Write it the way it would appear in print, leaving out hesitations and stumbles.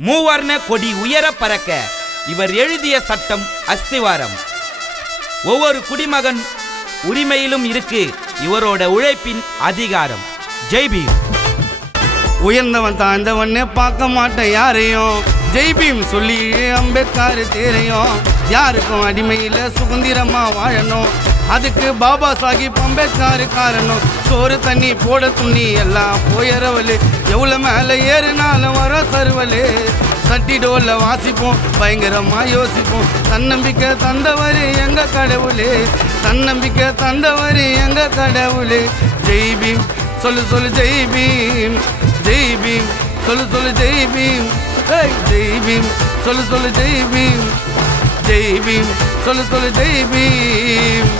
மூவர்ண கொடி உயர பறக்க இவர் எழுதிய சட்டம் அஸ்திவாரம். ஒவ்வொரு குடிமகன் உரிமையிலும் இருக்கு இவரோட உழைப்பின் அதிகாரம். ஜெய்பீம். உயர்ந்தவன் தாழ்ந்தவனே பார்க்க மாட்டேன் யாரையும், ஜெய்பீம் சொல்லி அம்பேத்கர் தெரியும். யாருக்கும் அடிமையில் சுதந்திரமா வாழணும், அதுக்கு பாபா சாஹிப் அம்பேத்கர் காரணம். சோறு தண்ணி போட துணி எல்லாம் போயறவளு, எவ்வளோ மேலே ஏறுனாலும் வர சருவலு. சட்டி டோல்ல வாசிப்போம், பயங்கரமா யோசிப்போம். தன்னம்பிக்கை தந்தவர் எங்க கடவுளே, தன்னம்பிக்கை தந்தவர் எங்க கடவுளே. ஜெய்பீம் சொல்லு சொல்லு ஜெய்பீம், ஜெய்பீம் சொல்லு சொல்லு ஜெய்பீம், ஜெய்பீம் சொல்லு சொல்லு ஜெய்பீம், ஜெய்பீம் சொல்லு சொல்லு ஜெய்பீம்.